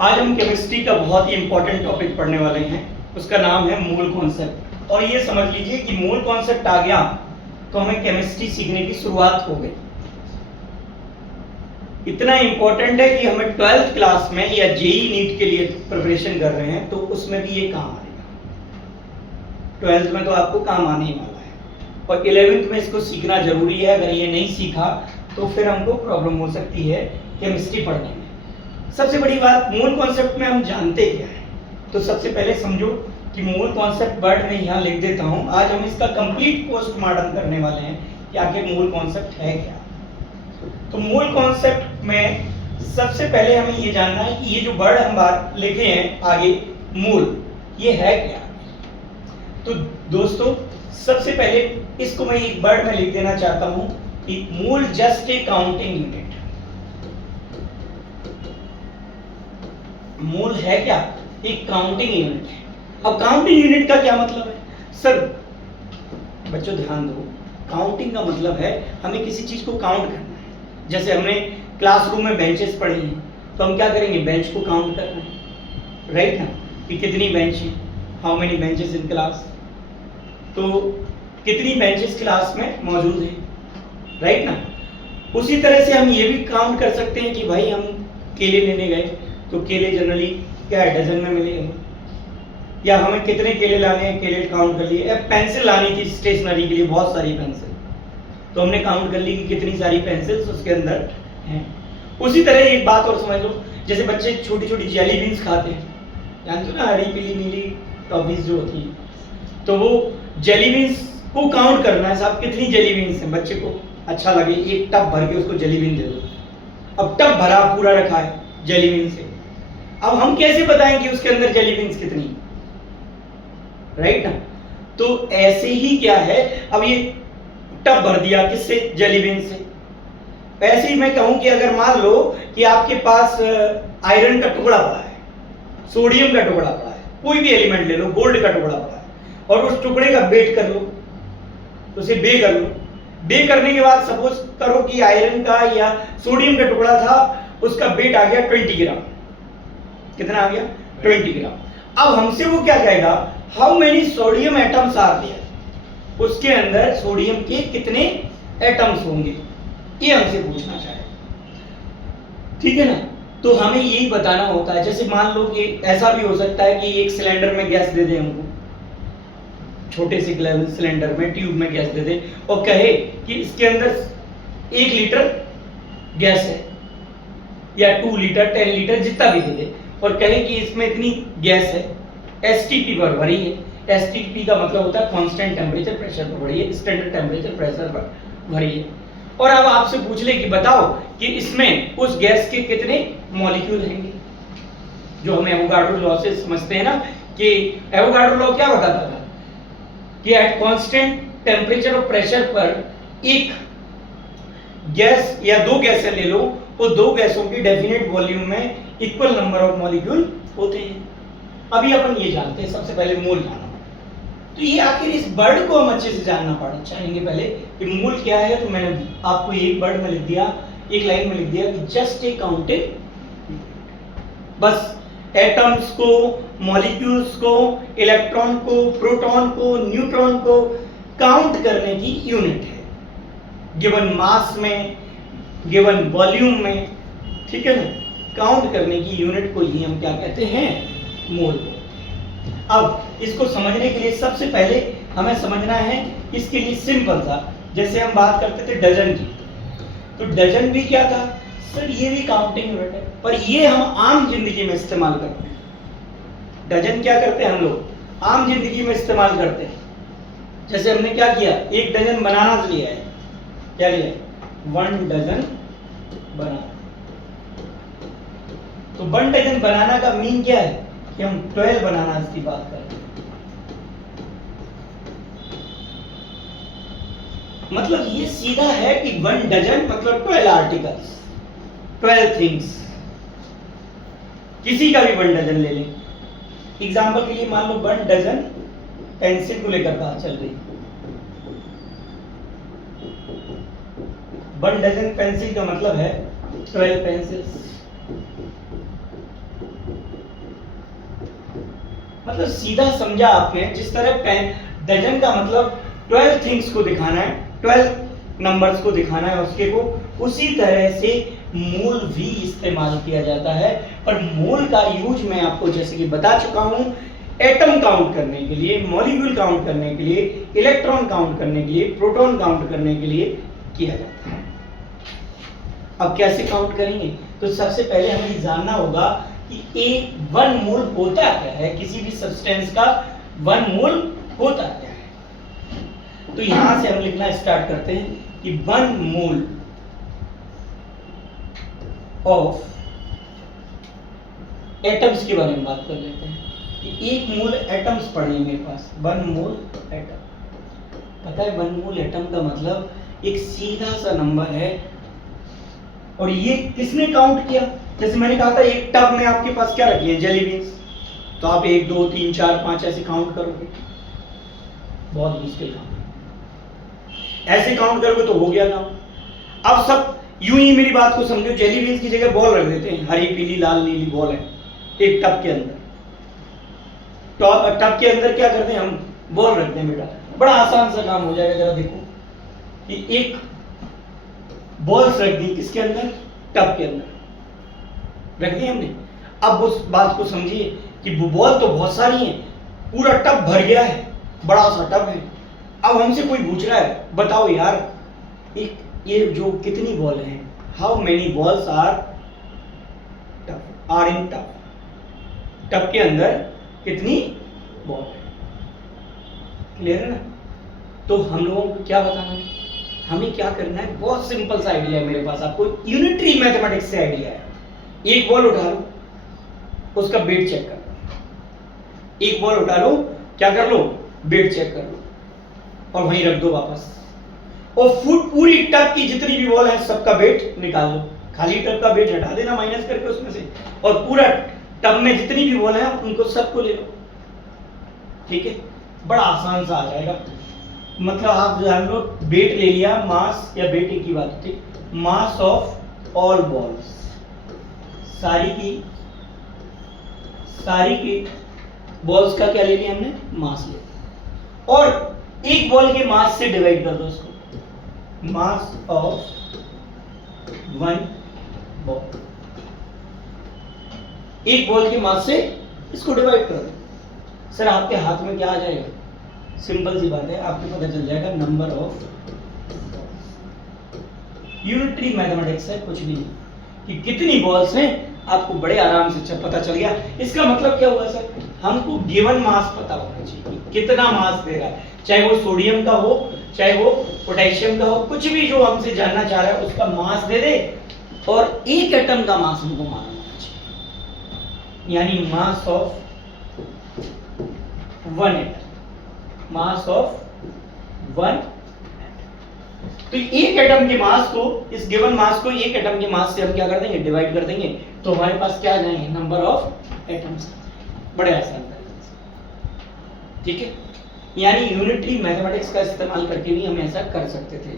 आज हम केमिस्ट्री का बहुत ही इंपॉर्टेंट टॉपिक पढ़ने वाले हैं। उसका नाम है मूल कॉन्सेप्ट। और ये समझ लीजिए कि मूल कॉन्सेप्ट आ गया तो हमें केमिस्ट्री सीखने की शुरुआत हो गई। इतना इंपॉर्टेंट है कि हमें 12th क्लास में या जेई नीट के लिए प्रिपरेशन कर रहे हैं तो उसमें भी ये काम आएगा। 12th में तो आपको काम आने ही वाला है और 11th में इसको सीखना जरूरी है। अगर ये नहीं सीखा तो फिर हमको प्रॉब्लम हो सकती है केमिस्ट्री पढ़ने में। सबसे बड़ी बात, मूल कॉन्सेप्ट में हम जानते क्या है, तो सबसे पहले समझो कि मूल कॉन्सेप्ट वर्ड में यहाँ लिख देता हूँ। आज हम इसका कंप्लीट पोस्टमार्टम करने वाले हैं कि आखिर मूल कॉन्सेप्ट है क्या। तो मूल कॉन्सेप्ट में सबसे पहले हमें ये जानना है कि ये जो वर्ड हम बात लिखे हैं आगे, मूल, ये है क्या। तो दोस्तों सबसे पहले इसको मैं एक वर्ड में लिख देना चाहता हूं कि मूल जस्ट ए काउंटिंग यूनिट। मूल है क्या? एक काउंटिंग यूनिट है। अब काउंटिंग यूनिट का क्या मतलब है? सर बच्चों ध्यान दो, काउंटिंग का मतलब है हमें किसी चीज को काउंट करना है। जैसे हमने क्लासरूम में बेंचेस पढ़ी हैं तो हम क्या करेंगे? बेंच को काउंट करना है, राइट ना, कि कितनी बेंच है, how many benches in class, तो कितनी बेंचेस क्लास में मौजूद है, राइट ना। उसी तरह से हम ये भी काउंट कर सकते हैं कि भाई हम केले लेने गए तो केले जनरली क्या है, डजन में मिलेंगे, या हमें कितने केले लाने हैं, केले काउंट कर लिए। पेंसिल लानी थी स्टेशनरी के लिए, बहुत सारी पेंसिल, तो हमने काउंट कर ली कि कितनी सारी पेंसिल्स उसके अंदर हैं। उसी तरह एक बात और समझ लो, जैसे बच्चे छोटी छोटी जेली बीन्स खाते हैं, जानते हो ना, हरी पीली नीली टॉफीज जो होती है, तो वो जेली बीन्स को काउंट करना है साहब, कितनी जेली बीन्स हैं। बच्चे को अच्छा लगे, एक टब भर के उसको जेली बीन दे दो। अब टब भरा पूरा रखा है जेली बीन से, अब हम कैसे बताएं कि उसके अंदर जेली बीन्स कितनी, राइट ना। तो ऐसे ही क्या है, अब ये टब भर दिया किससे? जेली बीन से। ऐसे ही मैं कहूं कि अगर मान लो कि आपके पास आयरन का टुकड़ा पड़ा है, सोडियम का टुकड़ा पड़ा है, कोई भी एलिमेंट ले लो, गोल्ड का टुकड़ा पड़ा है, और उस टुकड़े का वेट कर लो, तो उसे बे कर लो। बे करने के बाद सपोज करो कि आयरन का या सोडियम का टुकड़ा था, उसका वेट आ गया 20 ग्राम। कितना आ गया? 20 ग्राम। अब हमसे वो क्या कहेगा? How many sodium atoms are there, उसके अंदर सोडियम के कितने एटम्स होंगे, ये हमसे पूछना चाहे, ठीक है ना। तो हमें यही बताना होता है। जैसे मान लो कि ऐसा भी हो सकता है कि एक सिलेंडर में गैस दे दे हमको, छोटे से सिलेंडर में, ट्यूब में गैस दे दे और कहे कि इसके अंदर 1 लीटर गैस है, या 2 लीटर, 10 लीटर, जितना भी दे दे, और कहे कि इसमें इतनी गैस है, एसटीपी पर भरी है। एसटीपी का मतलब होता है कांस्टेंट टेम्परेचर प्रेशर पर भरी है, स्टैंडर्ड टेम्परेचर प्रेशर पर भरी है। और अब आपसे पूछ ले कि बताओ कि इसमें उस गैस के कितने मॉलिक्यूल रहेंगे, जो हम एवोगाड्रो लॉ से समझते हैं ना, कि एवोगाड्रो लॉ क्या बताता था कि एट कांस्टेंट टेम्परेचर और प्रेशर पर एक गैस या 2 गैसें ले लो, तो 2 गैसों की डेफिनेट वॉल्यूम में इक्वल नंबर ऑफ मॉलिक्यूल होते हैं। अभी अपन ये जानते हैं, सबसे पहले मूल जाना। तो ये आखिर इस वर्ड को हम अच्छे से जानना पड़ा चाहेंगे पहले कि मूल क्या है। तो मैंने आपको एक वर्ड में लिख दिया, एक लाइन में लिख दिया कि जस्ट ए काउंटिंग, बस एटम्स को, मॉलिक्यूल्स को, इलेक्ट्रॉन को, प्रोटॉन को, न्यूट्रॉन को काउंट करने की यूनिट है, गिवन मास में, गिवन वॉल्यूम में, ठीक है ना। काउंट करने की यूनिट को ही हम क्या कहते हैं? मोल को। अब इसको समझने के लिए सबसे पहले हमें समझना है इसके लिए सिंपल सा, जैसे हम बात करते थे डजन की, तो डजन भी क्या था सर? ये भी काउंटिंग यूनिट है, पर ये हम आम जिंदगी में इस्तेमाल करते हैं। डजन क्या करते हैं हम लोग? आम जिंदगी में इस्तेमाल करते हैं। जैसे हमने क्या किया, 1 डजन बनाना लिया है, क्या लिया? 1 डजन बनाना। तो 1 डजन बनाना का मीन क्या है कि हम 12 बनाना इसकी बात करते हैं। मतलब ये सीधा है कि 1 डजन मतलब 12 आर्टिकल्स, 12 थिंग्स। किसी का भी 1 डजन ले लें। एग्जाम्पल के लिए मान लो 1 डजन पेंसिल को लेकर बात चल रही। 1 डजन पेंसिल का मतलब है 12 पेंसिल्स। मतलब सीधा समझा आपने, जिस तरह पेन डजन का मतलब 12 थिंग्स को दिखाना है, 12 नंबर्स को दिखाना है उसके को, उसी तरह से मोल भी इस्तेमाल किया जाता है। पर मोल का यूज मैं आपको जैसे कि बता चुका हूं, एटम काउंट करने के लिए, मॉलिक्यूल काउंट करने के लिए, इलेक्ट्रॉन काउंट करने के लिए, प्रोटॉन काउंट करने के लिए किया जाता है। अब कैसे काउंट करेंगे? तो सबसे पहले हमें जानना होगा कि एक 1 मोल होता क्या है, किसी भी सब्सटेंस का 1 मोल होता क्या है। तो यहां से हम लिखना स्टार्ट करते हैं कि 1 मोल ऑफ एटम्स के बारे में बात कर लेते हैं कि 1 मोल एटम्स पड़े हैं मेरे पास, 1 मोल एटम। पता है 1 मोल एटम का मतलब एक सीधा सा नंबर है। और ये किसने काउंट किया? जैसे मैंने कहा था एक टब में आपके पास क्या रखी है, जेली बीन्स, तो आप 1 2 3 4 5 ऐसे काउंट करोगे, बहुत मुश्किल काम है। ऐसे काउंट करोगे तो हो गया काम। अब सब यूं ही मेरी बात को समझो, जेली बीन्स की जगह बॉल रख देते हैं, हरी पीली लाल नीली बॉल है एक टब के अंदर। टब के अंदर क्या करते हैं हम, बॉल रखते हैं बेटा, बड़ा आसान सा काम हो जाएगा। जरा देखो कि एक बॉल्स रख दी किसके अंदर, टब के अंदर रख दी हमने। अब उस बात को समझिए कि वो बॉल तो बहुत सारी हैं, पूरा टब भर गया है, बड़ा सा टब है। अब हमसे कोई पूछ रहा है, बताओ यार एक ये जो कितनी बॉल हैं, how many balls are in tub, tub के अंदर कितनी बॉल है। क्लियर है ना? तो हम लोगों को क्या बताना है, हमें क्या करना है, बहुत सिंपल सा आइडिया है मेरे पास, आपको यूनिटरी मैथमेटिक्स से आइडिया है। एक बॉल उठा लो, उसका वेट चेक कर लो, एक बॉल उठा लो, क्या कर लो, वेट चेक कर लो और वहीं रख दो वापस। और पूरी टब की जितनी भी बॉल है सबका वेट निकाल लो, खाली टब का वेट हटा देना माइनस करके उसमें से, और पूरा टब में जितनी भी बॉल है उनको सबको ले लो। ठीक है, बड़ा आसान सा आ जाएगा। मतलब आप जान लो वेट ले लिया, मास या वेट एक ही बात होती है, मास ऑफ ऑल बॉल्स, सारी की बॉल्स का क्या ले लिया हमने, मास ले लिया। और एक बॉल के मास से डिवाइड कर दो उसको, मास ऑफ 1 बॉल, एक बॉल के मास से इसको डिवाइड कर दो। सर आपके हाथ में क्या आ जाएगा, सिंपल सी बात है, आपको पता चल जाएगा नंबर ऑफ। यूनिटरी मैथमेटिक्स है, कुछ नहीं कि कितनी बॉल्स हैं, आपको बड़े आराम से पता चल गया। इसका मतलब क्या हुआ सर, हमको गिवन मास पता होना चाहिए, कितना मास दे रहा है, चाहे वो सोडियम का हो, चाहे वो पोटेशियम का हो, कुछ भी जो हमसे जानना चाह रहा है उसका मास दे दे, और एक एटम का मास हमको मालूम होना चाहिए, यानी mass of 1 atom, mass of 1। तो एक एटम के मास को, इस गिवन मास को एक एटम के मास से हम क्या कर देंगे, डिवाइड कर देंगे, तो हमारे पास क्या आ जाएंगे, नंबर ऑफ एटम्स। बड़े आसान तरीके से, ठीक है। यानी यूनिटरी मैथमेटिक्स का इस्तेमाल करके भी हम ऐसा कर सकते थे।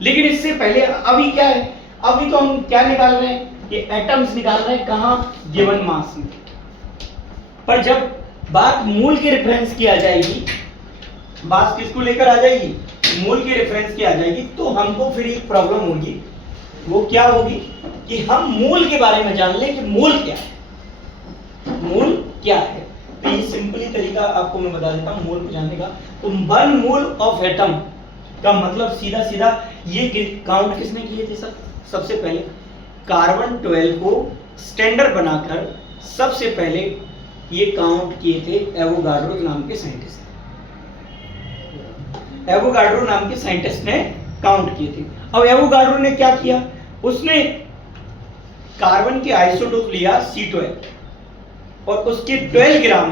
लेकिन इससे पहले अभी क्या है, अभी तो हम क्या निकाल रहे हैं, ये एटम्स निकाल रहे हैं, कहां, गिवन मास में। पर जब बात मूल के रेफरेंस की आ जाएगी, बात किसको लेकर आ जाएगी, मूल के रेफरेंस की आ जाएगी, तो हमको फिर एक प्रॉब्लम होगी। वो क्या होगी कि हम मूल के बारे में जान लें कि मूल क्या है, मूल क्या है। तो ये सिंपली तरीका आपको मैं बता देता हूं मूल को जानने का। तो 1 मोल ऑफ एटम का मतलब सीधा सीधा ये काउंट किसने किए थे सर, सबसे पहले कार्बन 12 को स्टैंडर्ड बनाकर सबसे पहले ये काउंट किए थे एवोगाड्रो नाम के साइंटिस्ट ने। एवोगाड्रो नाम के साइंटिस्ट ने काउंट किए थे। अब एवोगाड्रो ने क्या किया, उसने कार्बन के आइसोटोप लिया C12 और उसके 12 ग्राम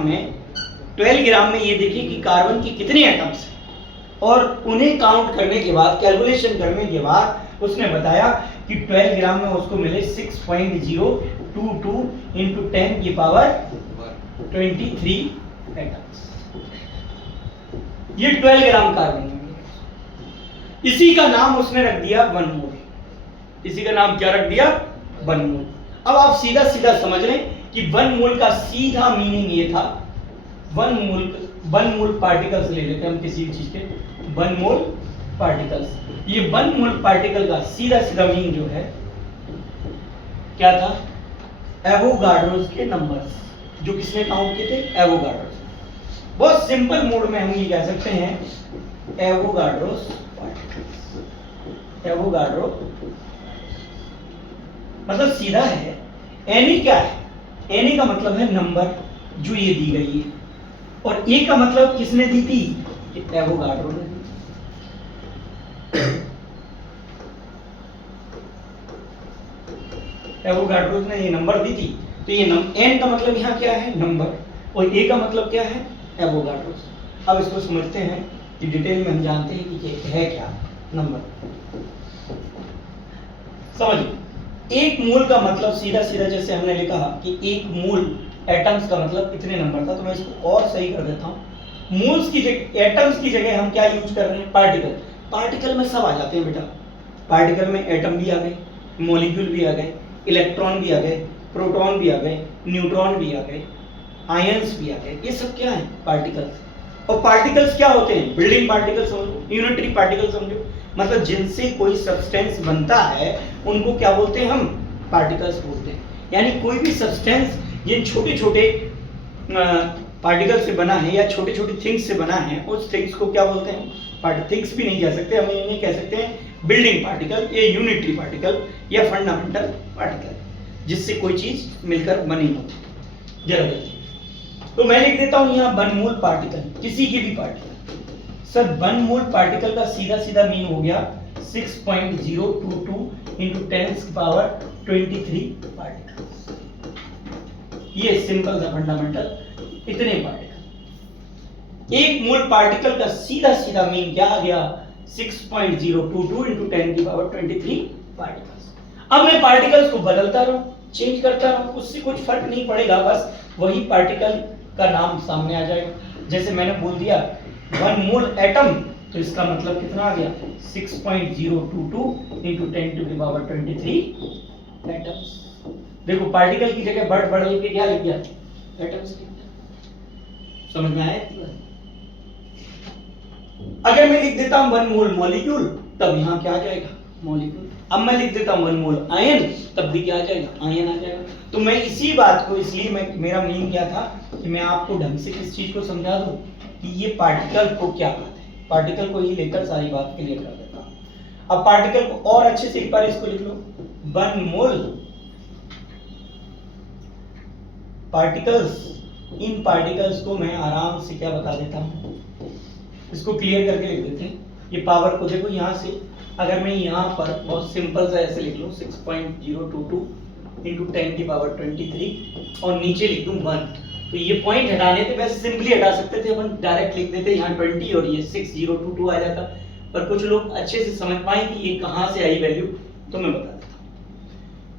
में ये देखिए कि कार्बन की कितने एटम्स हैं, और उन्हें काउंट करने के बाद, कैलकुलेशन करने के बाद उसने बताया कि 12 ग्राम में उसको मिले 6.022 into 10 की पावर 23 एटम्स। ये 12 ग्राम कार्बन में मिले। इसी का नाम उसने रख दिया 1 मोल। इसी का नाम क्या रख दिया, 1 मोल। अब आप सीधा सीधा समझ लें कि 1 मोल का सीधा मीनिंग ये था, वन मोल पार्टिकल्स ले लेते हैं हम किसी भी चीज के, वन मोल पार्टिकल्स। ये वन मोल पार्टिकल का सीधा सीधा मीन जो है क्या था, एवोगाड्रोस के नंबर्स, जो किसने काउंट किए थे, एवोगाड्रोस। बहुत सिंपल मोड में हम ये कह सकते हैं एवोगाड्रोस पार्टिकल्स। एवोगाड्रो मतलब सीधा है, एनी क्या है, एनी का मतलब है नंबर जो ये दी गई है, और ए का मतलब किसने दी थी, एवोगाड्रो ने दी। एवोगाड्रो ने ये नंबर दी थी, तो ये एन का मतलब यहाँ क्या है, नंबर, और ए का मतलब क्या है, एवोगाड्रो। अब इसको समझते हैं कि डिटेल में हम जानते हैं कि ये है क्या, नंबर। समझिए, एक मोल का मतलब सीधा सीधा जैसे हमने लिखा कि एक मोल एटम्स का मतलब इतने नंबर था, तो मैं इसको और सही कर देता हूँ। मोल्स की जगह, एटम्स की जगह हम क्या यूज कर रहे हैं, पार्टिकल। पार्टिकल में सब आ जाते हैं बेटा, पार्टिकल में एटम भी आ गए, मॉलिक्यूल भी आ गए, इलेक्ट्रॉन भी आ गए, प्रोटॉन भी आ गए, न्यूट्रॉन भी आ गए, आयंस भी आ गए, ये सब क्या है, पार्टिकल्स। और पार्टिकल्स क्या होते हैं, बिल्डिंग पार्टिकल्स समझो, यूनिटरी पार्टिकल समझो, मतलब जिनसे कोई सब्सटेंस बनता है उनको क्या बोलते हैं, हम पार्टिकल्स बोलते हैं। यानी कोई भी सब्सटेंस ये छोटे छोटे पार्टिकल से बना है या छोटे छोटे थिंग्स से बना है, उस थिंग्स को क्या बोलते हैं, थिंग्स भी नहीं कह सकते, हम इन्हें कह सकते हैं बिल्डिंग पार्टिकल या यूनिटरी पार्टिकल या फंडामेंटल पार्टिकल, जिससे कोई चीज मिलकर बनी हो। जरा देखिए, तो मैं लिख देता हूं यहाँ वन मोल पार्टिकल, किसी की भी particle. Sir one mole particle का सीधा सीधा मीन हो गया 6.022 इंटू 10 पावर 23 पार्टिकल्स। ये सिंपल सा फंडामेंटल, इतने पार्टिकल। एक मोल पार्टिकल का सीधा सीधा मीन क्या आ गया, 6.022 इंटू 10 की पावर 23 पार्टिकल्स। अब मैं पार्टिकल्स को बदलता रहूं, चेंज करता रहूं, उससे कुछ फर्क नहीं पड़ेगा, बस वही पार्टिकल का नाम सामने आ जाएगा। जैसे मैंने बोल दिया वन मोल एटम, तो इसका मतलब कितना आ गया, 6.022 into 10 to the power 23 atoms. देखो पार्टिकल की जगह बढ़ बढ़ के क्या लिख दिया, एटम्स लिख दिया। समझ में आया? अगर मैं लिख देता हूं वन मोल मॉलिक्यूल, तब यहां क्या आ जाएगा, मॉलिक्यूल। अब मैं लिख देता हूं वन मोल आयन, तब भी क्या आ जाएगा, आयन आ जाएगा। तो मैं इसी बात को, इसलिए मेरा मीन क्या था कि मैं आपको ढंग से किस चीज को समझा दूं कि ये पार्टिकल को क्या कहते हैं, पार्टिकल को ही लेकर सारी बात क्लियर कर देता हूं। अब पार्टिकल को और अच्छे से एक बार इसको लिख लो, वन मोल पार्टिकल्स। इन पार्टिकल्स को मैं आराम से क्या बता देता हूं, इसको क्लियर करके लिख देते हैं। ये पावर को देखो, यहां से अगर मैं यहां पर बहुत सिंपल सा ऐसे लिख लूं 6.022 इंटू 10 की पावर 23 और नीचे लिख दूं 1, तो ये पॉइंट हटाने थे, वैसे सिंपली हटा सकते थे अपन, डायरेक्ट लिख देते यहाँ 20 और ये 6022 आ जाता। पर कुछ लोग अच्छे से समझ पाए कि ये कहां से आई वैल्यू, तो मैं बता देता हूं।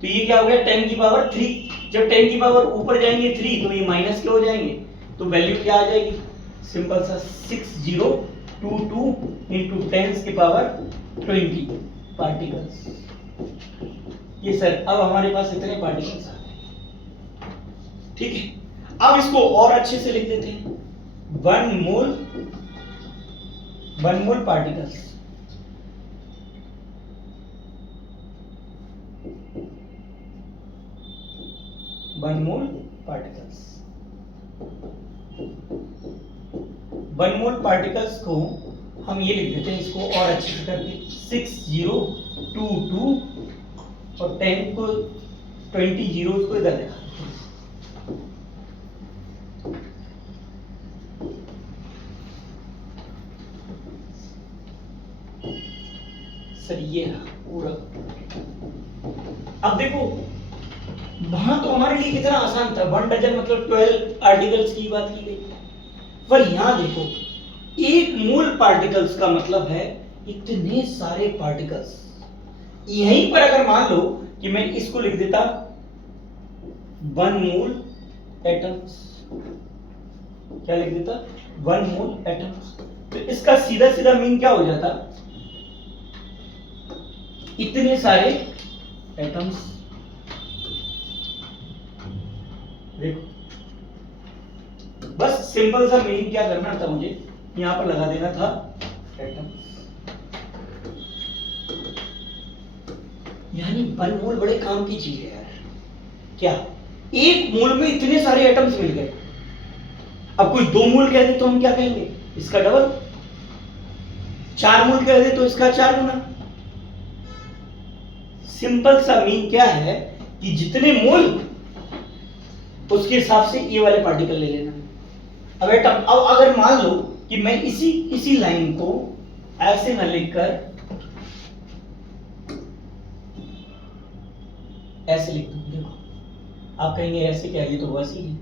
तो ये क्या हो गया, 10 की पावर 3। जब 10 की पावर ऊपर जाएंगे 3, तो ये माइनस के हो जाएंगे, तो वैल्यू क्या आ जाएगी, सिंपल सा 6022 इंटू 10 की पावर 20 पार्टिकल्स। ये सर अब हमारे पास इतने पार्टिकल्स आ गए, ठीक है। अब इसको और अच्छे से लिख देते हैं, one mole particles. One mole particles, one mole particles को हम ये लिख देते हैं, इसको और अच्छे से करके 6022 और 10 को 20 जीरो को इधर देखा। सर ये पूरा। अब देखो वहां तो हमारे लिए कितना आसान था, 1 डजन मतलब 12 आर्टिकल्स की बात की गई, पर यहां देखो एक मोल पार्टिकल्स का मतलब है इतने सारे पार्टिकल्स। यहीं पर अगर मान लो कि मैं इसको लिख देता वन मोल एटम्स, क्या लिख देता, वन मोल एटम्स, तो इसका सीधा सीधा मीन क्या हो जाता, इतने सारे एटम्स। देखो बस सिंपल सा मीनिंग क्या करना था मुझे, यहां पर लगा देना था एटम। यानी वन मोल बड़े काम की चीज है यार। क्या एक मोल में इतने सारे एटम्स मिल गए। अब कोई 2 मोल कह दे तो हम क्या कहेंगे, इसका डबल। 4 मोल कह दे तो इसका 4 गुना। सिंपल सा मीन क्या है कि जितने मोल उसके हिसाब से ये वाले पार्टिकल ले लेना। अब एटम, अब अगर मान लो कि मैं इसी लाइन को ऐसे न लिखकर ऐसे लिख दूं, देखो आप कहेंगे ऐसे क्या, ये तो वैसे ही है।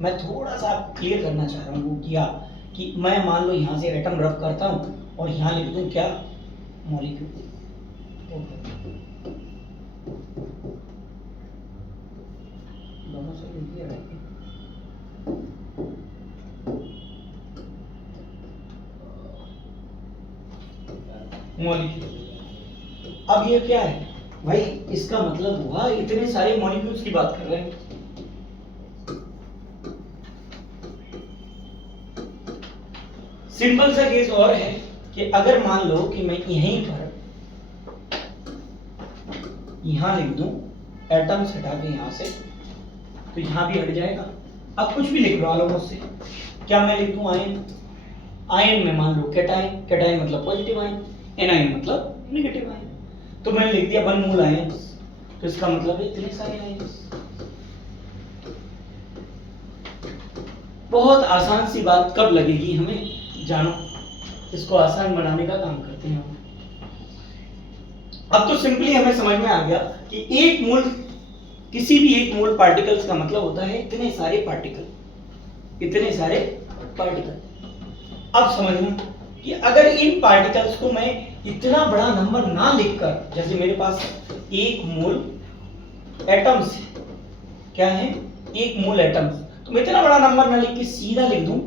मैं थोड़ा सा आपको क्लियर करना चाह रहा हूं क्या, कि मैं मान लो यहां से एटम रब करता हूं और यहां लिख दूं क्या, मॉलिक्यूल। दोनों से लिख दिया है। मॉलिक्यूल। अब ये क्या है भाई, इसका मतलब हुआ इतने सारे मॉलिक्यूल्स की बात कर रहे हैं। सिंपल सा केस और है कि अगर मान लो कि मैं यहीं पर यहां लिख दूं एटम्स हटा के यहां से, तो यहां भी हट जाएगा। अब कुछ भी लिखवा लो मुझसे, क्या मैं लिख दूं आयन। आयन में मान लो कैटायन, कैटायन मतलब पॉजिटिव आयन, एनायन मतलब नेगेटिव आयन। तो मैंने लिख दिया 1 मोल आयन, तो इसका मतलब है इतने सारे आयन। बहुत आसान सी बात कब लगेगी हमें, जानो। इसको आसान बनाने का काम करते हैं हम। अब तो सिंपली हमें समझ में आ गया कि एक मोल, किसी भी एक मोल पार्टिकल्स का मतलब होता है इतने सारे पार्टिकल, इतने सारे पार्टिकल। अब समझना कि अगर इन पार्टिकल्स को मैं इतना बड़ा नंबर ना लिखकर, जैसे मेरे पास 1 मोल एटम्स क्या है, 1 मोल एटम्स, तो मैं इतना बड़ा नंबर ना लिख के सीधा लिख दूं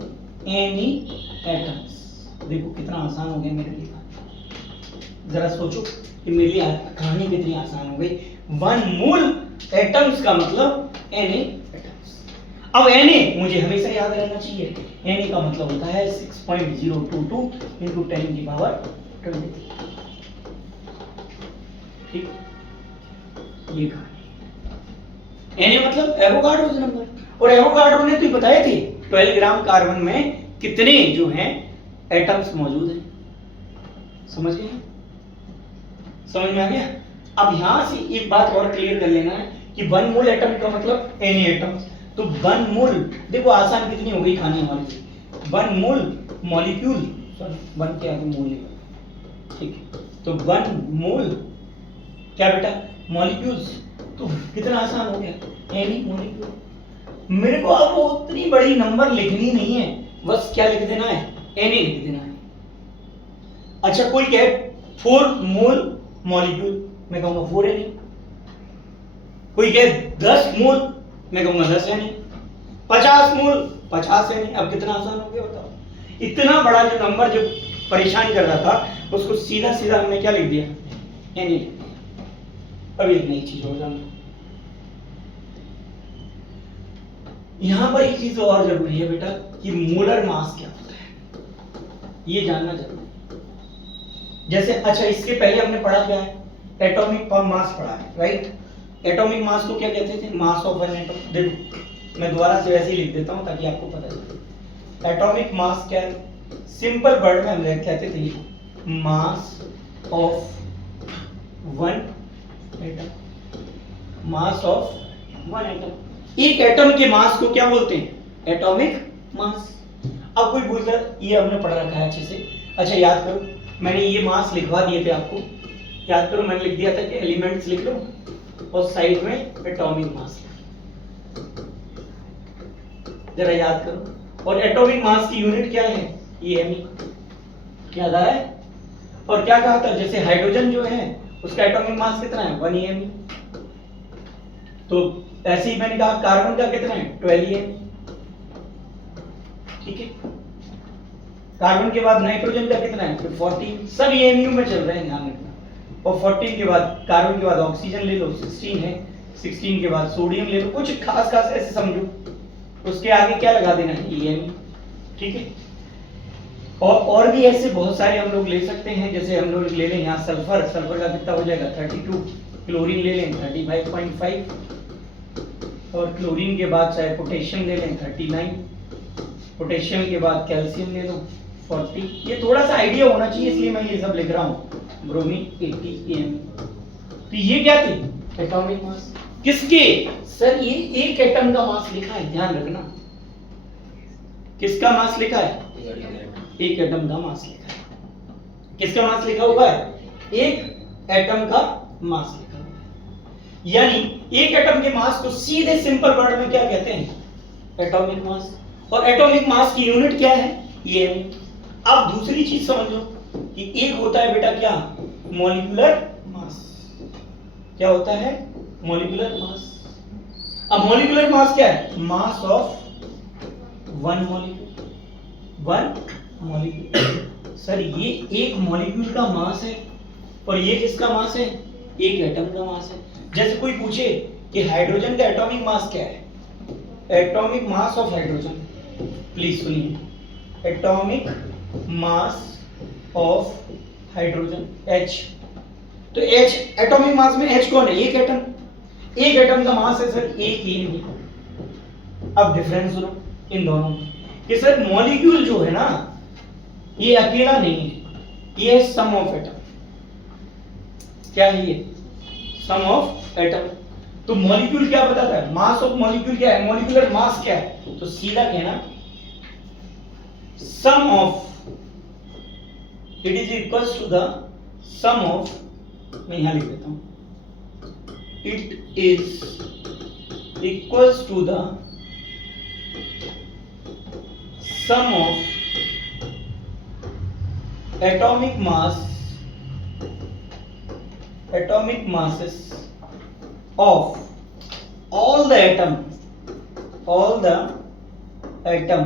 एनी एटम्स। देखो कितना आसान हो गया मेरे लिए। जरा सोचो कि मेरे लिए कहानी कितनी आसान हो गई। 1 मोल एटम्स का मतलब एनी एटम्स। अब Na मुझे हमेशा याद रहना चाहिए, Na का मतलब होता है 6.022 into 10 की पावर 20। ठीक, ये कहानी। Na मतलब एवोगाड्रोस नंबर, और एवोगाड्रो ने तो बताए थे 12 ग्राम कार्बन में कितने जो हैं एटम्स मौजूद हैं। समझ गए, समझ में आ गया। अब यहां से एक बात और क्लियर कर लेना है कि 1 मोल एटम का मतलब एनी एटम्स। तो 1 मोल, देखो आसान कितनी हो गई कहानी हमारी। 1 मोल मॉलिक्यूल, सॉरी 1 के आगे मोल है, ठीक है। तो 1 मोल क्या बेटा, मॉलिक्यूल्स। तो कितना आसान हो गया, एनी मॉलिक्यूल। मेरे को अब वो उतनी बड़ी नंबर लिखनी नहीं है, बस क्या लिख देना है, एनी लिख देना है। अच्छा कोई कहे 4 मोल मॉलिक्यूल, मैं कहूंगा 4 एनी। कोई कहे 10 मोल, मैं कहूंगा 10 एनी। 50 मोल 50 एनी। अब कितना आसान हो गया बताओ। इतना बड़ा जो नंबर जो परेशान कर रहा था, उसको सीधा सीधा हमने क्या लिख दिया, एनी लिख दिया। अब एक नई चीज हो जाना, यहां पर एक चीज और जरूरी है बेटा कि मोलर मास क्या होता है, ये जानना जरूरी है। जैसे अच्छा इसके पहले हमने पढ़ा क्या है, एटॉमिक मास पढ़ा है, राइट। एटॉमिक मास को क्या कहते थे, मास ऑफ एन एटम। देखो मैं दोबारा से वैसे ही लिख देता हूं ताकि आपको पता चले। एटॉमिक मास क्या है, सिंपल वर्ड में हम कहते थे mass of 1 atom. Mass of 1 atom. एक एटम के मास को क्या बोलते हैं, एटॉमिक मास। अब कोई पूछता ये हमने पढ़ रखा है अच्छे से। अच्छा याद करो, मैंने ये मास लिखवा दिए थे आपको, याद करो मैंने लिख दिया था कि एलिमेंट्स लिख लो और साइड में एटॉमिक मास, जरा याद करो। और एटॉमिक मास की यूनिट क्या है, ये एमी, याद आ रहा है। और क्या कहा था, जैसे हाइड्रोजन जो है उसका एटॉमिक मास कितना है, 1 एमी। तो ऐसे ही मैंने कहा कार्बन का कितना है, 12 एमी, ठीक है। कार्बन के बाद नाइट्रोजन का कितना है, 14। सब एमयू में चल रहे हैं, ध्यान रखना। और 14 के बाद कार्बन के बाद ऑक्सीजन ले लो, 16 है। 16 के बाद सोडियम ले लो, कुछ खास खास ऐसे समझो। उसके आगे क्या लगा देना है, एमी। ठीक है। और भी ऐसे बहुत सारे हम लोग ले सकते हैं, जैसे हम लोग ले लें यहाँ सल्फर, सल्फर का कितना हो जाएगा 32, क्लोरीन ले लें 35.5, और क्लोरीन के बाद चाहे पोटेशियम ले लें 39, पोटेशियम के बाद कैल्शियम ले लो 40। ये थोड़ा सा आइडिया होना चाहिए इसलिए मैं ये सब लिख रहा हूँ। Bromine 80 M. तो ये क्या थी? Atomic mass. किसके? सर ये एक एटम का मास लिखा है, ध्यान रखना। किसका मास लिखा है? एक एटम का मास लिखा है। किसका मास लिखा हुआ है? एक एटम का मास लिखा हुआ है। यानी एक एटम के मास को सीधे सिंपल वर्ड में क्या कहते हैं? Atomic mass. और एटॉमिक मास की यूनिट क्या है? ये। अब दूसरी चीज समझ लो कि एक होता है बेटा क्या? Molecular mass. क्या होता है? Molecular mass. अब मॉलिक्यूलर मास क्या है? Mass of one molecule. One molecule. Sir ये एक मॉलिक्यूल का मास है और ये किसका मास है? एक एटम का मास है। जैसे कोई पूछे कि हाइड्रोजन का एटॉमिक मास क्या है? Atomic mass of hydrogen, please सुनिए, atomic mass of hydrogen H। तो H एटॉमिक मास में H कौन है? एक एटम। एक एटम का मास है सर एक ही। अब डिफरेंस सुनो इन दोनों में कि सर मॉलिक्यूल जो है ना ये अकेला नहीं है, ये है सम ऑफ एटम। क्या है ये? सम ऑफ एटम। तो मॉलिक्यूल क्या बताता है? मास ऑफ मॉलिक्यूल क्या है? मॉलिक्यूलर मास क्या है? तो सीधा कहना sum of, it is equals to the sum of, मैं यहां लिख देता हूं, it is equals to the sum of atomic masses of all the atom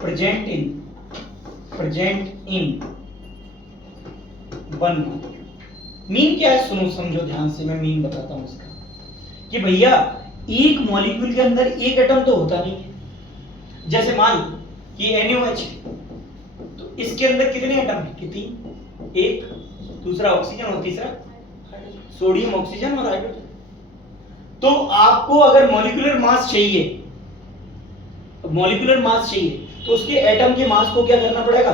present in one molecule। Mean क्या है? सुनो समझो ध्यान से, मैं मीन बताता हूं इसका कि भैया एक मॉलिक्यूल के अंदर एक एटम तो होता नहीं है। जैसे मान कि NaOH, तो इसके अंदर कितने एटम है? कितने? एक, दूसरा ऑक्सीजन और तीसरा सोडियम, ऑक्सीजन और हाइड्रोजन। तो आपको अगर मॉलिक्यूलर मास चाहिए, तो उसके एटम के मास को क्या करना पड़ेगा?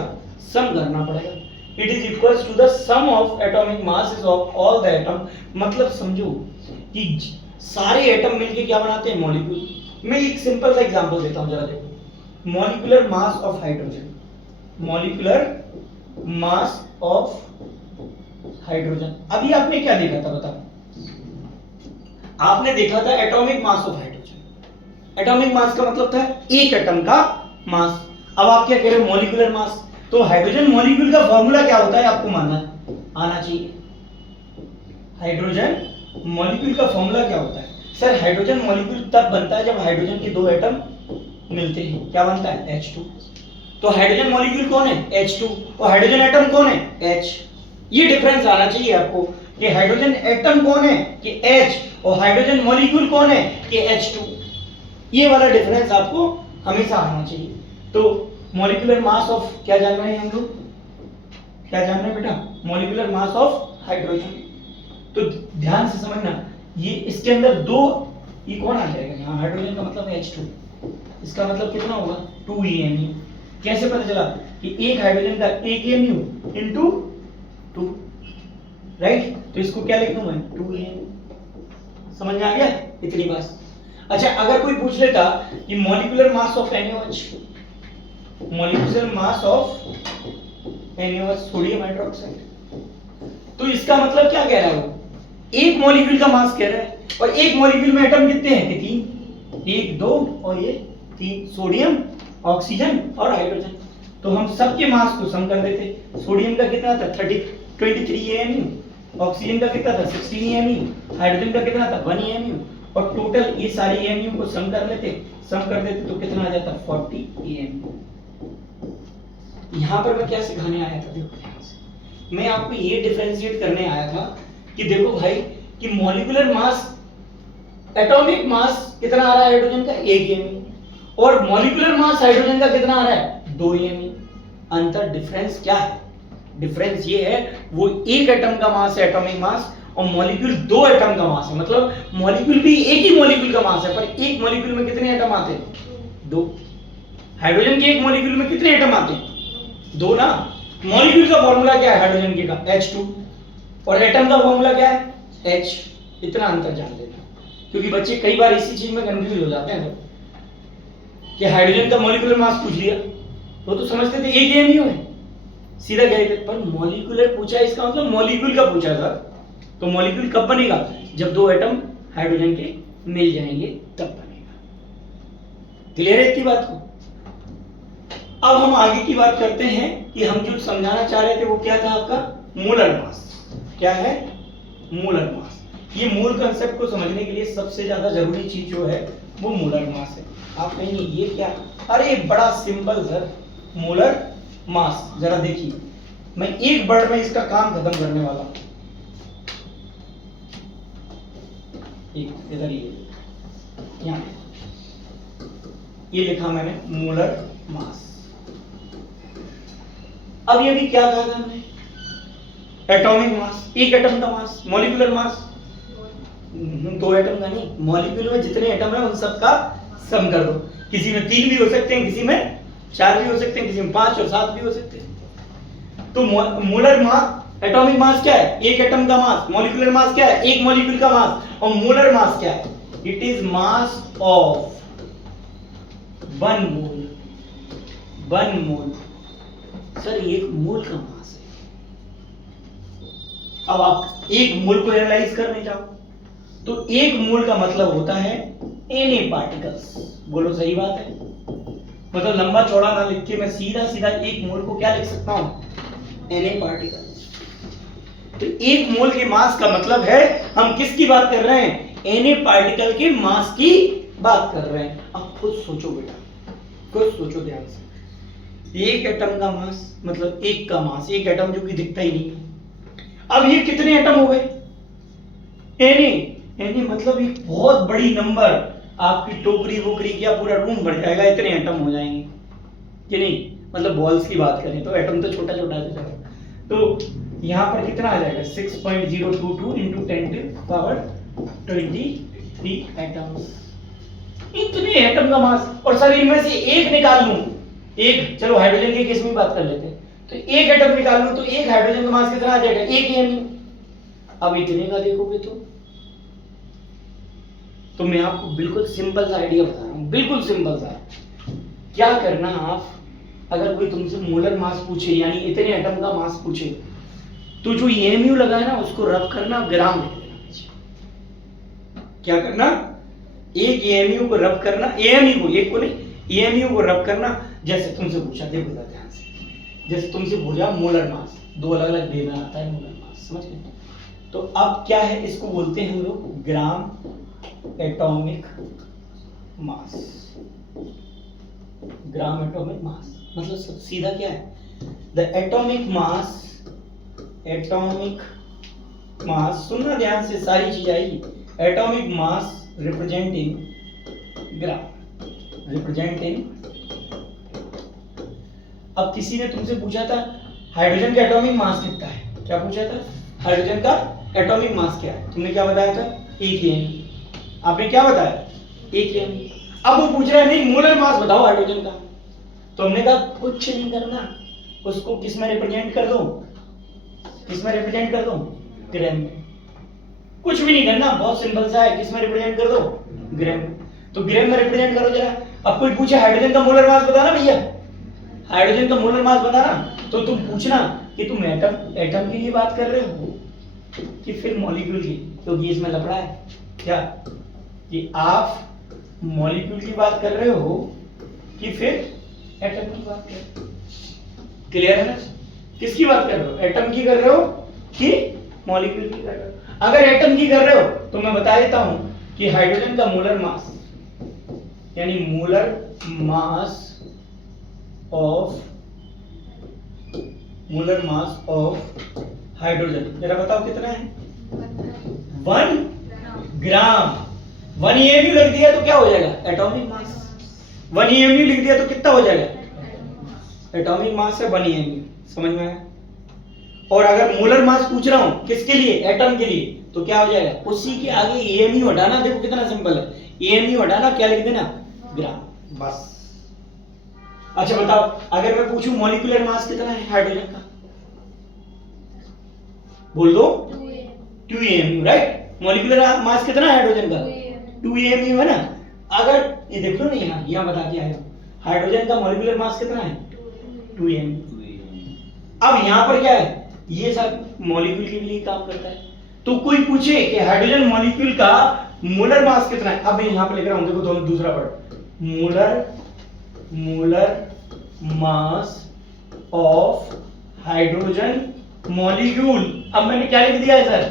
सम करना पड़ेगा। It is equals to the sum of atomic masses of all the atom. मतलब समझो कि सारे एटम मिलके क्या बनाते हैं? मॉलिक्यूल। मैं एक सिंपल सा एग्जांपल देता हूं, जरा देखो। Molecular mass of hydrogen, molecular mass of hydrogen. अभी आपने क्या देखा था बताओ? आपने देखा था atomic mass of hydrogen. Atomic mass का मतलब था एक एटम का मास। अब आप क्या कह रहे हो? Molecular mass. तो हाइड्रोजन मॉलिक्यूल का फॉर्मूला क्या होता है? आपको आना चाहिए। हाइड्रोजन मॉलिक्यूल का फॉर्मूला क्या होता है? सर हाइड्रोजन मॉलिक्यूल तब बनता है जब हाइड्रोजन के दो एटम मिलते हैं। क्या बनता है? H2। तो हाइड्रोजन मॉलिक्यूल कौन है? H2। और हाइड्रोजन एटम कौन है? H। ये डिफरेंस आना चाहिए आपको कि हाइड्रोजन एटम कौन है? कि H। और हाइड्रोजन मॉलिक्यूल कौन है? कि H2। ये वाला डिफरेंस आपको हमेशा आना चाहिए। तो मॉलिक्यूलर मास ऑफ क्या जान रहे हैं हम लोग? क्या जान रहे हैं बेटा? Molecular mass of hydrogen. तो ध्यान से समझना, ये इसके अंदर दो, ये कौन आ जाएगा यहाँ? हाइड्रोजन का मतलब H2। इसका मतलब कितना होगा? 2 EMU। कैसे पता चला कि एक हाइड्रोजन का एक EMU इनटू 2, राइट? तो इसको क्या लिख दूं मैं? 2 EMU। समझ में आ गया इतनी बात? अच्छा, अगर कोई पूछ लेता कि molecular mass of NaOH, molecular mass of NaOH sodium hydroxide, तो इसका मतलब क्या कह रहा है? वो एक मॉलिक्यूल का मास कह रहा है। और एक मॉलिक्यूल में एटम कितने हैं? कि 3, 1 2 और ये 3, सोडियम, ऑक्सीजन और हाइड्रोजन। तो हम सबके मास को सम कर देते। सोडियम का कितना था? 23 EMU, ऑक्सीजन का कितना था? 16 EMU, हाइड्रोजन का कितना था? 1 EMU, और टोटल ये सारे EMU को सम कर देते तो कितना आ जाता? 40 EMU। यहां पर मैं क्या सिखाने आया था? देखो ध्यान से, मैं आपको ये डिफरेंशिएट करने आया था कि देखो भाई कि मॉलिक्यूलर मास, एटॉमिक मास कितना आ रहा है हाइड्रोजन का? 1 EMU, और मॉलिक्यूलर मास हाइड्रोजन का कितना आ रहा है 2 eMu। अंतर डिफरेंस क्या है? डिफरेंस ये है वो एक एटम का मास है एटॉमिक मास, और मॉलिक्यूल 2 एटम का मास है। मतलब मॉलिक्यूल भी एक ही मॉलिक्यूल का मास है, पर एक मॉलिक्यूल में कितने एटम आते हैं 2। हाइड्रोजन के एक मॉलिक्यूल में कितने एटम आते हैं 2 ना। मॉलिक्यूल का फॉर्मूला क्या है हाइड्रोजन के का H2, और एटम का फॉर्मूला क्या है H। इतना अंतर जान लेना, क्योंकि बच्चे कई बार इसी चीज में कंफ्यूज हो जाते हैं कि हाइड्रोजन का मॉलिक्यूलर मास पूछ लिया तो समझते थे एक eMu है, सीधा कह देते, पर मॉलिक्यूलर पूछा इसका मतलब मॉलिक्यूल का पूछा था। तो मॉलिक्यूल कब बनेगा? जब 2 एटम हाइड्रोजन के मिल जाएंगे तब बनेगा। क्लियर है इतनी बात को? अब हम आगे की बात करते हैं कि हम जो समझाना चाह रहे थे वो क्या था आपका मोलर मास। क्या है? Molar mass. ये मूल कंसेप्ट को समझने के लिए सबसे ज्यादा जरूरी चीज जो है वो मोलर मास है। आप कहेंगे ये क्या? अरे बड़ा सिंपल सर, मोलर मास। जरा देखिए, मैं एक वर्ड में इसका काम खत्म करने वाला हूं। इधर यहाँ ये लिखा मैंने मोलर मास। अब ये भी क्या कहा था हमने? एटॉमिक मास, एक एटम का मास। मॉलिक्यूलर मास 2 एटम का नहीं, मॉलिक्यूल में जितने एटम है उन सब का सम कर दो। किसी में 3 भी हो सकते हैं, किसी में 4 भी हो सकते हैं, किसी में 5 और 7 भी हो सकते हैं। तो मोलर मास, एटॉमिक मास क्या है? एक एटम का मास। मॉलिक्यूलर मास क्या है? एक मॉलिक्यूल का मास। और मोलर मास क्या है? It is mass of 1 mole. 1 mole sir, एक मोल का मास है। अब आप एक मोल को एनालाइज करने जाओ तो एक मोल का मतलब होता है Na पार्टिकल्स। बोलो सही बात है? मतलब लंबा चौड़ा ना लिख के मैं सीधा सीधा एक मोल को क्या लिख सकता हूं? Na particles. तो एक मोल के मास का मतलब है हम किसकी बात कर रहे हैं? Na पार्टिकल के मास की बात कर रहे हैं। अब खुद सोचो बेटा, खुद सोचो ध्यान से। एक एटम का मास मतलब एक का मास, एक एटम जो कि दिखता ही नहीं है। अब ये कितने एटम हो गए? Na मतलब एक बहुत बड़ी नंबर। आपकी टोकरी वोकरी क्या पूरा रूम भर जाएगा, इतने एटम हो जाएंगे कि नहीं? मतलब बॉल्स की बात करें तो एटम तो छोटा छोटा है। तो यहां पर कितना आ जाएगा? 6.022 into 10⁻23 एटम्स। इतने एटम का मास। और सर इनमें से एक निकाल लूं, एक, चलो हाइड्रोजन के केस में बात कर लेते हैं, तो एक एटम निकाल लूं तो एक हाइड्रोजन का मास कितना आ जाएगा? 1 eMu। अब इतने का देखोगे तो मैं आपको बिल्कुल सिंपल सा आइडिया बता रहा हूं, बिल्कुल सिंपल सा। क्या करना आप, अगर कोई तुमसे मोलर मास पूछे यानी इतने एटम का मास पूछे, तो जो eMu लगा है ना उसको रब करना, ग्राम लिख देना। क्या करना? एक eMu को रब करना, eMu को, एक को नहीं, eMu को रब करना। जैसे तुमसे पूछा, देखो ध्यान से, जैसे तुमसे पूछा मोलर मास, 2 अलग अलग वे में आता है मोलर मास, समझ गए? तो अब क्या है, इसको बोलते हैं हम लोग gram atomic mass. Gram atomic mass मतलब सब सीधा क्या है? The atomic mass, atomic mass, सुनना ध्यान से, सारी चीज आएगी। Atomic mass represent in gram, represent in. अब किसी ने तुमसे पूछा था हाइड्रोजन का एटॉमिक मास कितना है? क्या पूछा था? हाइड्रोजन का एटॉमिक मास क्या है? तुमने क्या बताया था? 1 eMu। आपने क्या बताया? 1 eMu। अब वो पूछ रहा है नहीं मोलर मास बताओ हाइड्रोजन का। तो हमने कहा कुछ नहीं करना, उसको किस में रिप्रेजेंट कर दो? किस में रिप्रेजेंट कर दो? ग्राम में। कुछ भी नहीं करना, बहुत सिंपल सा है। किस में रिप्रेजेंट कर दो? ग्राम में। तो ग्राम में रिप्रेजेंट करो जरा। अब कोई पूछे हाइड्रोजन का मोलर मास बताना भैया, हाइड्रोजन का मोलर मास बताना, तो तुम पूछना कि तुम एटम के लिए बात कर रहे हो कि फिर मॉलिक्यूल की, क्योंकि इसमें लफड़ा है। क्या कि आप मॉलिक्यूल की बात कर रहे हो कि फिर एटम की बात कर रहे हो? क्लियर है ना? किसकी बात कर रहे हो? एटम की कर रहे हो कि मॉलिक्यूल की कर रहे हो? अगर एटम की कर रहे हो तो मैं बता देता हूं कि हाइड्रोजन का मोलर मास यानी मोलर मास ऑफ हाइड्रोजन, जरा बताओ कितना है? 1 ग्राम। 1 eMu लग दिया तो क्या हो जाएगा? Atomic mass. 1 EMU लिख दिया तो कितना हो जाएगा? एटॉमिक मास है 1 EMU। समझ में आया? और अगर मोलर मास पूछ रहा हूं किसके लिए? एटम के लिए, तो क्या हो जाएगा? उसी के आगे EMU हटाना। देखो कितना सिंपल है, EMU हटाना, क्या लिख देना? ग्राम, बस। अच्छा बताओ, अगर मैं पूछूं मॉलिक्यूलर मास कितना है हाइड्रोजन का? बोल दो। 2 EMU, राइट? मॉलिक्यूलर मास कितना है हाइड्रोजन का? 2 EMU है ना। अगर ये देख लो ना, यहाँ बता के आया, हाइड्रोजन का मॉलिक्यूलर मास कितना है? 2 EMU। अब यहाँ पर क्या है? ये सब मॉलिक्यूल के लिए काम करता है। तो कोई पूछे कि हाइड्रोजन मॉलिक्यूल का मोलर मास कितना है, अब मैं यहाँ पर लिख रहा हूँ, देखो तो दूसरा word, molar mass of hydrogen molecule. अब मैंने क्या लिख दिया है सर?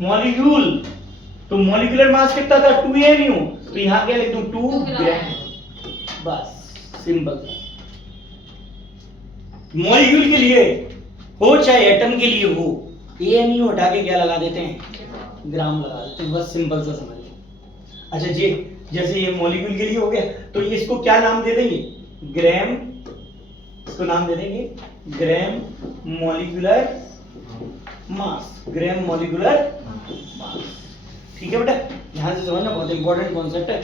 मॉलिक्यूल। तो मॉलिक्यूलर मास कितना था? 2 EMU। तो यहाँ क्या लिख दूं? 2 ग्राम। बस, सिंपल। मॉलिक्यूल के लिए हो चाहे एटम के लिए हो, EMU हटा के क्या लगा देते हैं? ग्राम लगा देते हैं। बस सिंपल सा समझ लो। अच्छा जी, जैसे ये मॉलिक्यूल के लिए हो गया, तो इसको क्या नाम दे देंगे? ग्राम। इसको नाम दे देंगे ग्राम मॉलिक्यूलर मास। ग्राम मॉलिक्यूलर मास। ठीक है बेटा, यहां से समझना, बहुत इंपॉर्टेंट कॉन्सेप्ट है।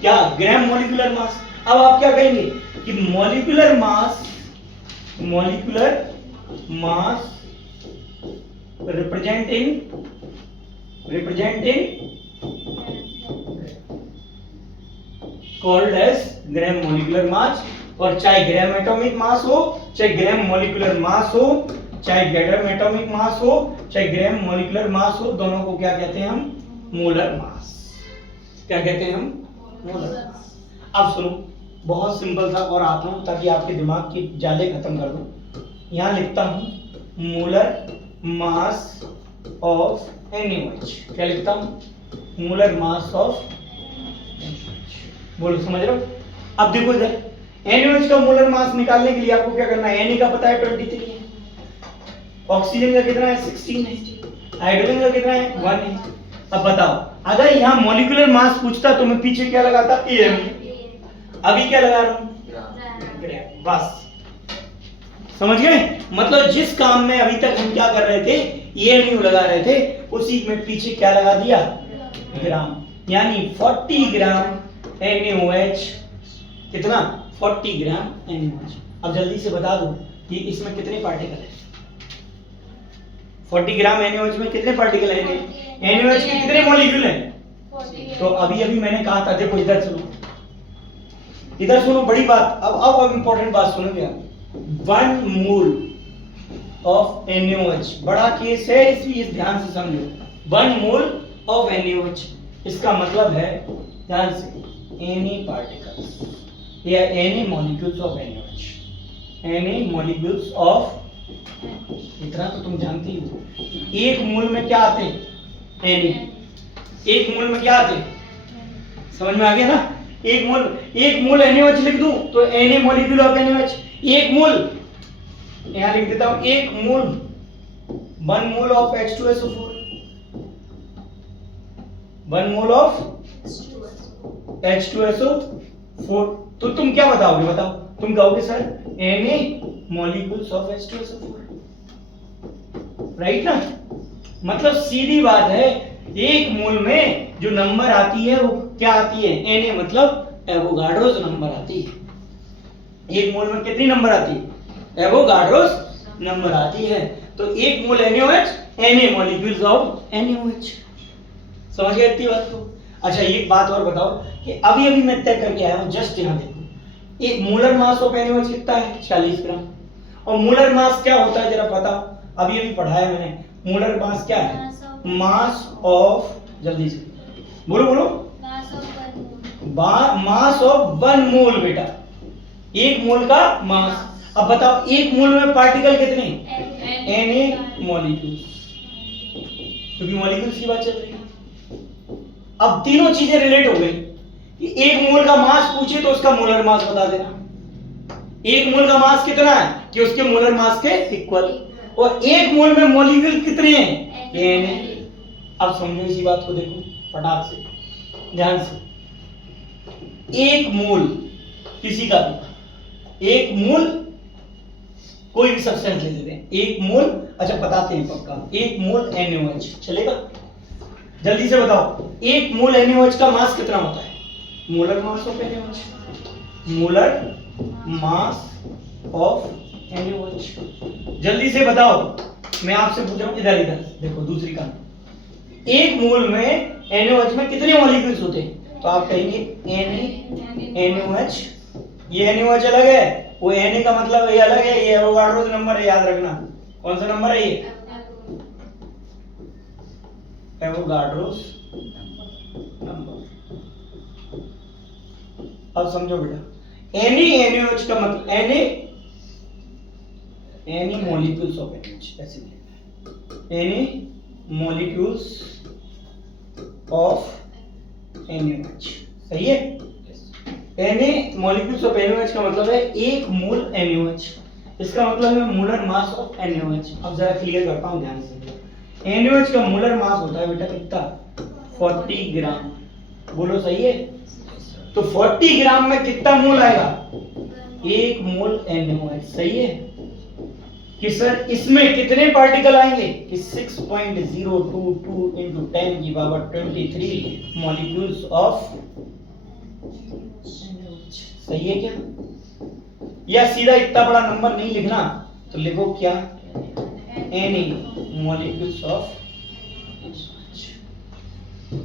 क्या? Gram molecular mass. अब आप क्या कहेंगे कि molecular mass representing called as gram molecular mass. और चाहे ग्राम एटॉमिक मास हो, चाहे ग्राम मॉलिक्यूलर मास हो, चाहे ग्राम एटॉमिक मास हो, चाहे ग्राम मॉलिक्यूलर मास हो, दोनों को क्या कहते हैं हम? Molar mass. क्या कहते हैं हम? Molar mass. अब सुनो, बहुत सिंपल सा और आता हूं ताकि आपके दिमाग की जाले खत्म कर दूं। यहां लिखता हूं मोलर मास ऑफ NaOH। क्या लिखता हूं? Molar mass of NaOH। बोलो, समझ रहे हो? अब देखो इधर, NaOH का मोलर मास निकालने के लिए आपको क्या करना है? Na का पता है 23 है, ऑक्सीजन का कितना है? 16 है, हाइड्रोजन का कितना है? 1 है। अब बताओ, अगर यहाँ मॉलिक्यूलर मास पूछता तो मैं पीछे क्या लगाता? EMU। अभी क्या लगा रहा हूं? ग्राम। बस, समझ गए? मतलब जिस काम में अभी तक हम क्या कर रहे थे? EMU लगा रहे थे, उसी में पीछे क्या लगा दिया? ग्राम। यानी 40 ग्राम NaOH। कितना? 40 ग्राम NaOH। अब जल्दी से बता दो कि इसमें कितने पार्टिकल है? 40 ग्राम NaOH में कितने पार्टिकल हैं? NaOH के कितने मॉलिक्यूल हैं? तो अभी अभी मैंने कहा था, देखो इधर सुनो, इधर सुनो, बड़ी बात। अब इंपॉर्टेंट बात सुनोगे आप। 1 मोल ऑफ NaOH, बड़ा केस है, इसलिए इस ध्यान से समझो। 1 मोल ऑफ NaOH, इसका मतलब है, ध्यान से, any particles या any molecules of NaOH, any molecules of, इतना तो तुम जानती हो, एक मोल में क्या आते हैं? Na। एक मोल में क्या आते हैं? समझ में आ गया ना? एक मोल NaOH लिख दूं तो Na मॉलिक्यूल ऑफ NaOH। एक मोल यहां लिख देता हूं, एक मोल, 1 mole of H2SO4, 1 mole of H2SO4। तो तुम क्या बताओगे? बताओ, तुम कहोगे sir Na molecules of H2SO4, right ना? मतलब सीधी बात है, एक मोल में जो नंबर आती है वो क्या आती है? Na, मतलब एवोगाड्रोस नंबर आती है। एक मोल में कितनी नंबर आती है? एवोगाड्रोस नंबर आती है। तो एक मोल NaOH, Na molecules of NaOH। समझ गए इतनी बात को? अच्छा, एक बात और बताओ कि अभी अभी मैं तय करके आया हूं, जस्ट यहां देखो, एक मोलर मास ऑफ NaOH कितना है? 40 ग्राम। और मोलर मास क्या होता है जरा बताओ? अभी अभी पढ़ाया मैंने। मोलर मास क्या है? मास ऑफ, जल्दी से बोलो, मास ऑफ 1 मोल। बेटा, एक मोल का मास। अब बताओ, एक मोल में पार्टिकल कितने? Na मॉलिक्यूल्स, क्योंकि मॉलिक्यूल्स की बात चल रही है। अब तीनों चीजें रिलेट हो गई कि एक मोल का मास पूछे तो उसका मोलर मास बता देना। एक मोल का मास कितना है कि उसके मोलर मास के इक्वल। और एक मोल में मॉलिक्यूल कितने हैं? Na। अब समझो इसी बात को, देखो फटाक से, ध्यान से। एक मोल किसी का भी एक मोल, कोई भी सब्सटेंस ले लेते हैं, एक मोल, अच्छा बताते हैं पक्का, एक मोल NaOH चलेगा? जल्दी से बताओ, एक मोल NaOH का मास कितना होता है? Molar mass of NaOH, molar mass of NaOH। जल्दी से बताओ, मैं आपसे पूछ रहा हूं, इधर इधर देखो, दूसरी का, एक मोल में NaOH में कितने मॉलिक्यूल्स होते हैं? तो आप कहेंगे NaOH, ये NaOH अलग है, वो Na का मतलब ये अलग है, ये एवोगाड्रोस नंबर है, याद रखना। कौन सा नंबर है ये? Avogadro's number. अब समझो बेटा, NaOH का मतलब Na molecules of NaOH, ऐसे लिखना है, Na molecules of NaOH, सही है? Na molecules of NaOH का मतलब है एक मोल NaOH, इसका मतलब है मोलर मास ऑफ NaOH। अब जरा क्लियर करता हूं, ध्यान से। NaOH का मोलर मास होता है बेटा कितना? 40 ग्राम। बोलो सही है? तो 40 ग्राम में कितना मोल आएगा? एक मोल NaOH, सही है? कि सर इसमें कितने पार्टिकल आएंगे? कि 6.022 into 10 की पावर 23 मॉलिक्यूल्स ऑफ NaOH, सही है क्या? या सीधा इतना बड़ा नंबर नहीं लिखना, तो लिखो क्या? Na molecules of NaOH।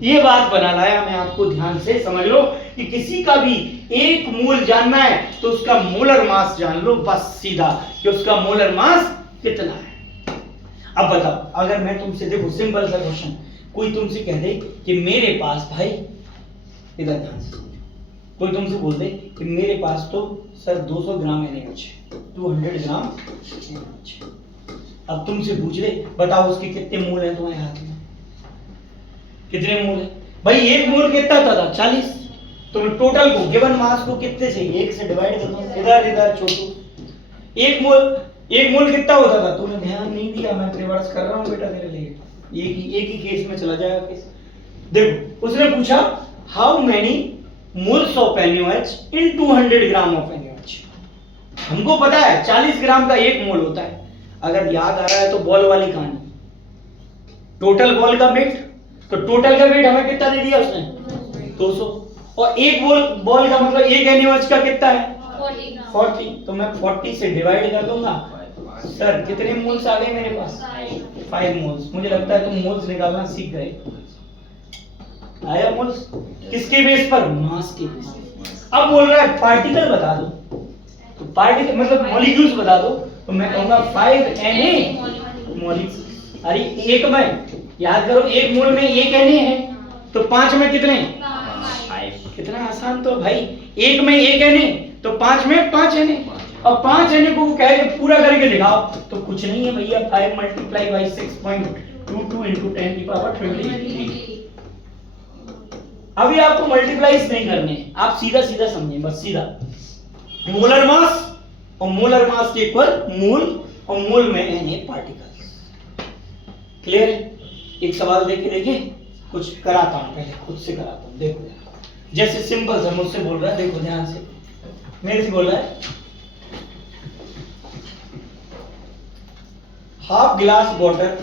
ये बात बना लाया मैं आपको, ध्यान से समझ लो कि किसी का भी एक मोल जानना है तो उसका मोलर मास जान लो, बस सीधा, कि उसका मोलर मास कितना है। अब बताओ, अगर मैं तुमसे, देखो सिंपल सा क्वेश्चन, कोई तुमसे कह दे कि मेरे पास, भाई इधर ध्यान से, कोई तुमसे बोल दे कि मेरे पास तो सर 200 ग्राम NaOH है, 200 ग्राम NaOH। अब तुमसे पूछ ले, बताओ उसके कितने मोल हैं तुम्हारे हाथ में? कितने मोल है? भाई एक मोल कितना था? 40। तो टोटल को, गिवन मास को कितने से, 1 से डिवाइड कर दो, इधर इधर छोटू। एक मोल कितना होता था? तूने ध्यान नहीं दिया, मैं रिवर्स कर रहा हूं बेटा तेरे लिए, एक ही केस में चला जाएगा केस। देखो उसने पूछा how many moles of NaOH in 200 gram of NaOH। हमको पता है 40 ग्राम का एक मोल होता है। अगर याद आ रहा है तो बॉल वाली कहानी, टोटल बॉल का वेट, तो टोटल का वेट हमें कितना दे दिया उसने? 200। और एक बॉल का मतलब एक NaOH का कितना है? 40। तो मैं 40 से डिवाइड कर दूंगा। सर कितने मोल्स आ गए मेरे पास? 5 मोल्स। मुझे लगता है तुम मोल्स निकालना सीख गए। आया मोल्स? किसके बेस पर? मास के बेस पर। अब बोल रहा है पार्टिकल बता दो, तो पार्टिकल मतलब मॉलिक्यूल्स बता दो, तो मैं कहूंगा 5 Na मॉलिक्यूल्स। अरे एक में याद करो, एक मोल में एक Na है, तो 5 में कितने? 5। कितना आसान। तो भाई एक में एक Na, तो 5 में 5 Na। और 5 Na को कहे पूरा करके दिखाओ, तो कुछ नहीं है भैया, 5 मल्टीप्लाई बाई 6.22 into 10 की पावर 23। अभी आपको मल्टीप्लाइज नहीं करने, आप सीधा सीधा समझे, बस सीधा। मोलर मास और मोलर मास के इक्वल मोल, और मोल में Na पार्टिकल। क्लियर है? एक सवाल देख के देखिए, कुछ कराता हूं, पहले खुद से कराता हूं। देखो जैसे सिंपल सा मुझसे बोल रहा है, देखो ध्यान से, मेरे से बोल रहा है half glass water,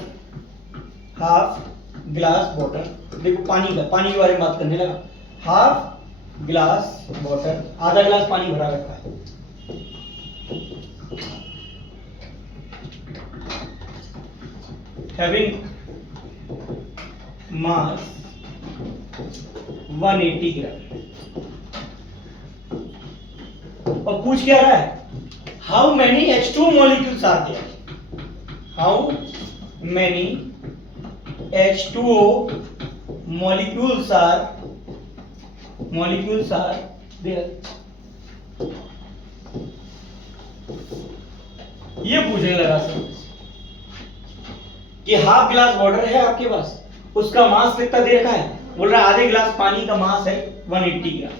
half glass water. देखो पानी का, पानी के बारे में बात करने लगा। हाफ ग्लास वाटर, आधा ग्लास पानी भरा रखा है। Having mass 180 gram. और पूछ क्या रहा है? How many H2 molecules are there? How many H2O molecules are there? ये पूछने लगा सर कि हाफ ग्लास वाटर है आपके पास, उसका मास कितना दे रखा है? बोल रहा है आधे ग्लास पानी का मास है 180 ग्राम।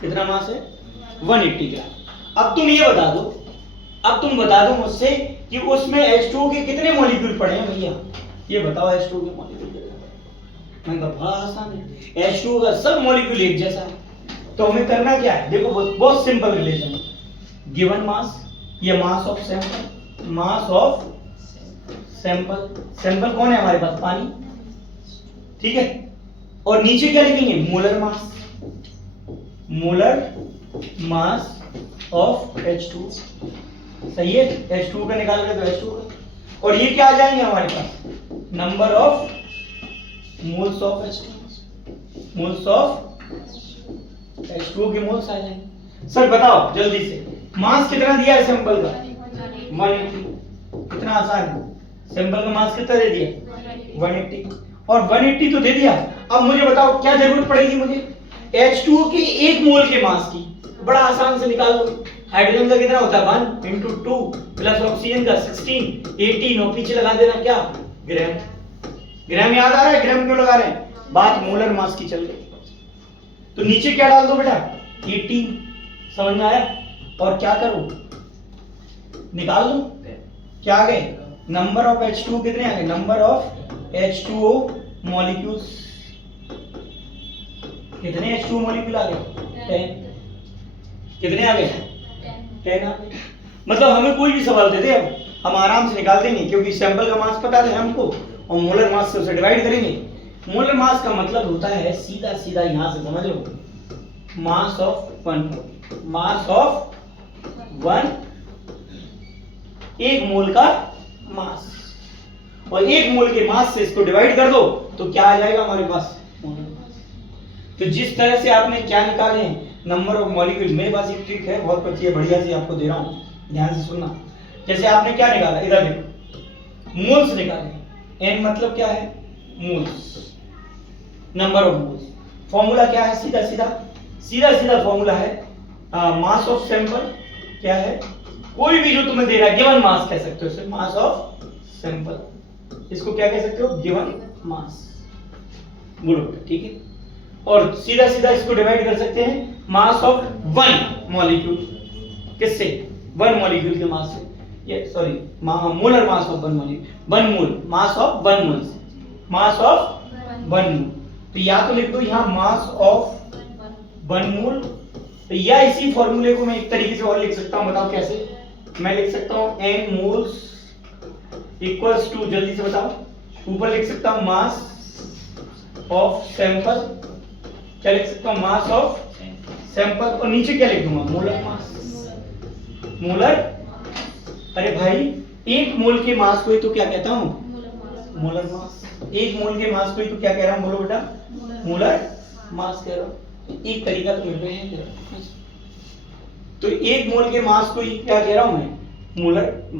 कितना मास है? 180 ग्राम। अब तुम ये बता दो, अब तुम बता दो मुझसे कि उसमें H2O के कितने मॉलिक्यूल पड़े हैं भैया? ये बताओ H2O के मॉलिक्यूल। मैं कहा बड़ा आसान है, H2O का सब मॉलिक्यूल एक जैसा है। तो हमें करना क्या है, देखो बहुत सिंपल रिलेशन है। गिवन मास, ये mass of sample, mass of sample, sample कौन है हमारे पास, पानी, ठीक है। और नीचे क्या लिखेंगे, molar mass, molar mass of H2, सही है। H2 का निकाल रहे तो H2 का, और ये क्या आ जाएंगे हमारे पास, number of moles of H2, moles of H2 के मोल्स आ जाएंगे। सर बताओ जल्दी से, मास कितना दिया है सैंपल का, 180, कितना आसान है, सैंपल का मास कितना दे दिया, 180, और 180 तो दे दिया। अब मुझे बताओ क्या जरूरत पड़ेगी मुझे, H2O के 1 मोल के मास की, बड़ा आसान से निकाल लो। हाइड्रोजन का कितना होता है, 1 × 2 प्लस ऑक्सीजन का 16, 18, और पीछे लगा देना क्या, ग्राम। ग्राम याद आ रहा है, ग्राम क्यों लगा रहे हैं, बात मोलर मास की चल रही। तो नीचे क्या डाल दो बेटा, 18, समझ में आया। और क्या करो, निकाल लो, क्या आ गए, नंबर ऑफ H2O कितने आ गए, नंबर ऑफ H2O मॉलिक्यूल्स, कितने H2O मॉलिक्यूल आ गए, 10, कितने आ गए, 10 आ गए। मतलब हमें कोई भी सवाल दे दे अब हम आराम से निकाल देंगे, क्योंकि सैंपल का मास पता है हमको, और मोलर मास से उसे डिवाइड करेंगे। मोलर मास का मतलब होता है सीधा सीधा यहां से समझ लो, mass of 1 mole, mass of 1, 1 मोल का मास, और 1 मोल के मास से इसको डिवाइड कर दो तो क्या आ जाएगा हमारे पास, मोलर मास। तो जिस तरह से आपने क्या निकाले हैं, नंबर ऑफ मॉलिक्यूल, मेरे पास एक ट्रिक है बहुत अच्छी है, बढ़िया सी आपको दे रहा हूं, ध्यान से सुनना। जैसे आपने क्या निकाला, इधर देखो, मोल्स निकाले, n मतलब क्या है, moles, number of moles. Formula क्या है, सीधा सीधा सीधा सीधा फॉर्मूला है, मास ऑफ सैंपल क्या है, कोई भी जो तुम्हें दे रहा है, गिवन मास कह सकते हो इसे, मास ऑफ सैंपल, इसको क्या कह सकते हो, गिवन मास, बोलो, ठीक है। और सीधा सीधा इसको डिवाइड कर सकते हैं मास ऑफ 1 मॉलिक्यूल, किससे, 1 मॉलिक्यूल के मास से, ये sorry molar mass of 1 molecule, 1 mole, mass of 1 मोल से, मास ऑफ 1 मोल। तो या तो लिख दो यहां मास ऑफ 1 मोल, तो या इसी फॉर्मूले को मैं एक तरीके से और लिख सकता हूं, बताओ कैसे, मैं लिख सकता हूं n मोल्स इक्वल्स टू, जल्दी से बताओ, ऊपर लिख सकता हूं मास ऑफ सैंपल, क्या लिख सकता हूं, मास ऑफ सैंपल, और नीचे क्या लिख दूंगा, मोलर मास, मोलर, अरे भाई 1 मोल के मास को ही तो क्या कहता हूं, मोलर मास, 1 मोल के मास को ही तो क्या कह रहा हूं, बोलो बेटा, मोलर मास कह रहा हूं। एक तरीका तो मिल रहा है, तो 1 मोल के मास को ही क्या कह रहा हूं मैं, मोलर